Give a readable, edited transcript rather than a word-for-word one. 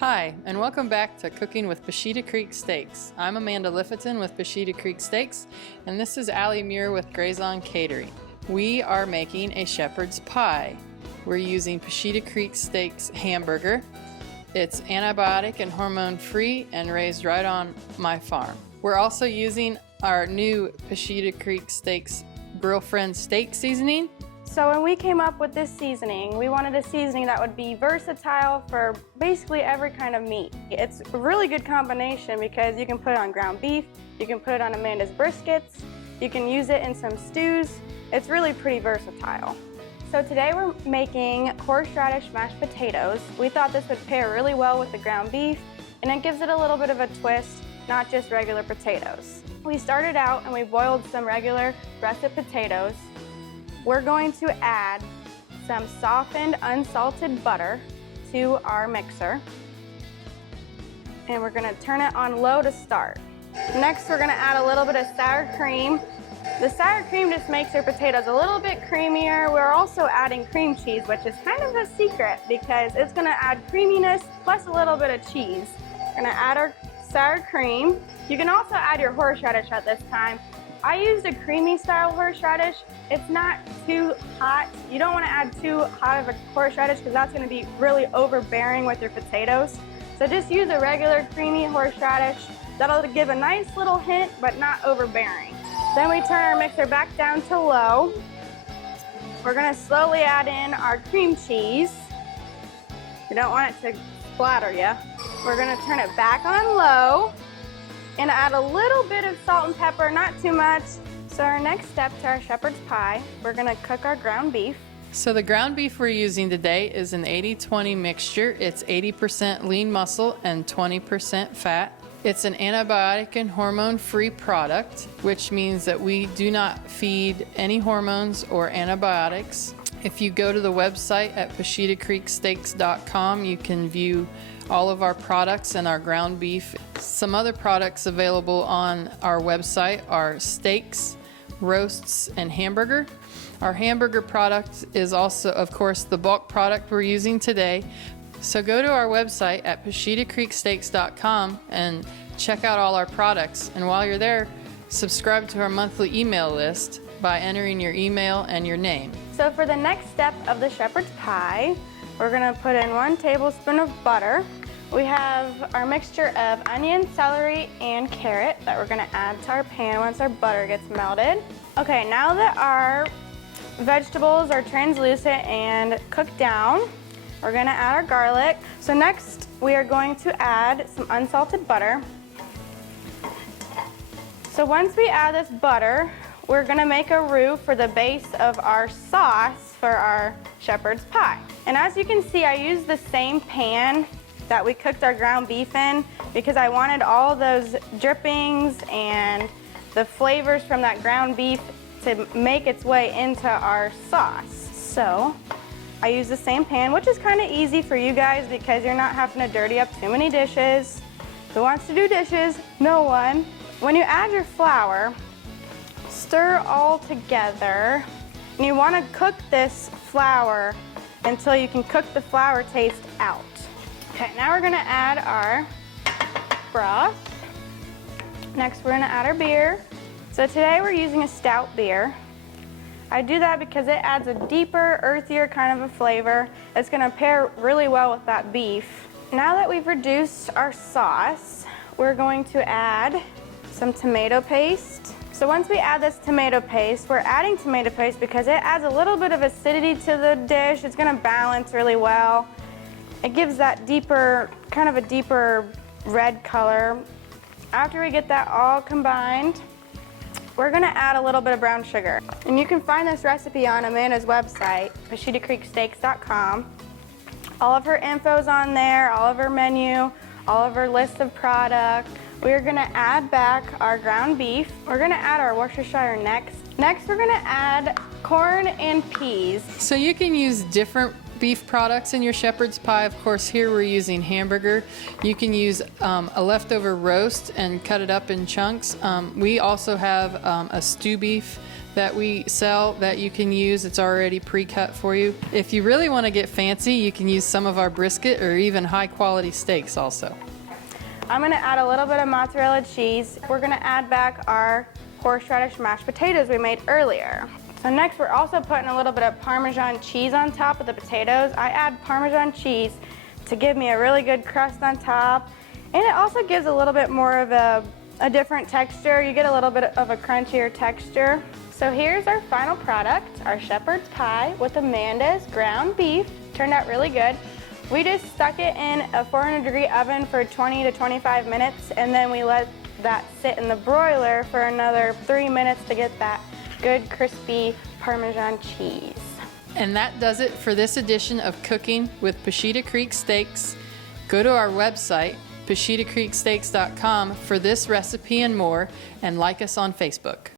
Hi, and welcome back to Cooking with Pusheta Creek Steaks. I'm Amanda Lifferton with Pusheta Creek Steaks, and this is Allie Muir with Grazon Catering. We are making a shepherd's pie. We're using Pusheta Creek Steaks hamburger. It's antibiotic and hormone-free and raised right on my farm. We're also using our new Pusheta Creek Steaks Grill Friend steak seasoning. So when we came up with this seasoning, we wanted a seasoning that would be versatile for basically every kind of meat. It's a really good combination because you can put it on ground beef, you can put it on Amanda's briskets, you can use it in some stews. It's really pretty versatile. So today we're making horseradish mashed potatoes. We thought this would pair really well with the ground beef, and it gives it a little bit of a twist, not just regular potatoes. We started out and we boiled some regular russet potatoes. We're going to add some softened, unsalted butter to our mixer. And we're gonna turn it on low to start. Next, we're gonna add a little bit of sour cream. The sour cream just makes your potatoes a little bit creamier. We're also adding cream cheese, which is kind of a secret because it's gonna add creaminess plus a little bit of cheese. We're gonna add our sour cream. You can also add your horseradish at this time. I used a creamy style horseradish. It's not too hot. You don't want to add too hot of a horseradish because that's going to be really overbearing with your potatoes. So just use a regular creamy horseradish. That'll give a nice little hint, but not overbearing. Then we turn our mixer back down to low. We're going to slowly add in our cream cheese. You don't want it to splatter you. We're going to turn it back on low and add a little bit of salt and pepper, not too much. So our next step to our shepherd's pie, we're gonna cook our ground beef. So the ground beef we're using today is an 80-20 mixture. It's 80% lean muscle and 20% fat. It's an antibiotic and hormone-free product, which means that we do not feed any hormones or antibiotics. If you go to the website at pushetacreeksteaks.com, you can view all of our products and our ground beef. Some other products available on our website are steaks, roasts, and hamburger. Our hamburger product is also, of course, the bulk product we're using today. So go to our website at pushetacreeksteaks.com and check out all our products. And while you're there, subscribe to our monthly email list by entering your email and your name. So for the next step of the shepherd's pie, we're gonna put in 1 tablespoon of butter. We have our mixture of onion, celery, and carrot that we're gonna add to our pan once our butter gets melted. Okay, now that our vegetables are translucent and cooked down, we're gonna add our garlic. So next, we are going to add some unsalted butter. So once we add this butter, we're gonna make a roux for the base of our sauce for our shepherd's pie. And as you can see, I used the same pan that we cooked our ground beef in because I wanted all those drippings and the flavors from that ground beef to make its way into our sauce. So I use the same pan, which is kind of easy for you guys because you're not having to dirty up too many dishes. Who wants to do dishes? No one. When you add your flour, stir all together. And you want to cook this flour until you can cook the flour taste out. Okay, now we're gonna add our broth. Next, we're gonna add our beer. So today we're using a stout beer. I do that because it adds a deeper, earthier kind of a flavor. It's gonna pair really well with that beef. Now that we've reduced our sauce, we're going to add some tomato paste. So once we add this tomato paste, we're adding tomato paste because it adds a little bit of acidity to the dish. It's gonna balance really well. It gives that deeper, kind of a deeper red color. After we get that all combined, we're gonna add a little bit of brown sugar. And you can find this recipe on Amanda's website, pushetacreeksteaks.com. All of her info's on there, all of her menu, all of her list of product. We're gonna add back our ground beef. We're gonna add our Worcestershire next. Next, we're gonna add corn and peas. So you can use different beef products in your shepherd's pie. Of course, here we're using hamburger. You can use a leftover roast and cut it up in chunks. We also have a stew beef that we sell that you can use. It's already pre-cut for you. If you really want to get fancy, you can use some of our brisket or even high quality steaks also. I'm gonna add a little bit of mozzarella cheese. We're gonna add back our horseradish mashed potatoes we made earlier. So next we're also putting a little bit of Parmesan cheese on top of the potatoes. I add Parmesan cheese to give me a really good crust on top, and it also gives a little bit more of a different texture. You get a little bit of a crunchier texture. So here's our final product, our shepherd's pie with Amanda's ground beef. Turned out really good. We just stuck it in a 400-degree oven for 20 to 25 minutes, and then we let that sit in the broiler for another 3 minutes to get that good crispy Parmesan cheese. And that does it for this edition of Cooking with Pusheta Creek Steaks. Go to our website, pushetacreeksteaks.com, for this recipe and more, and like us on Facebook.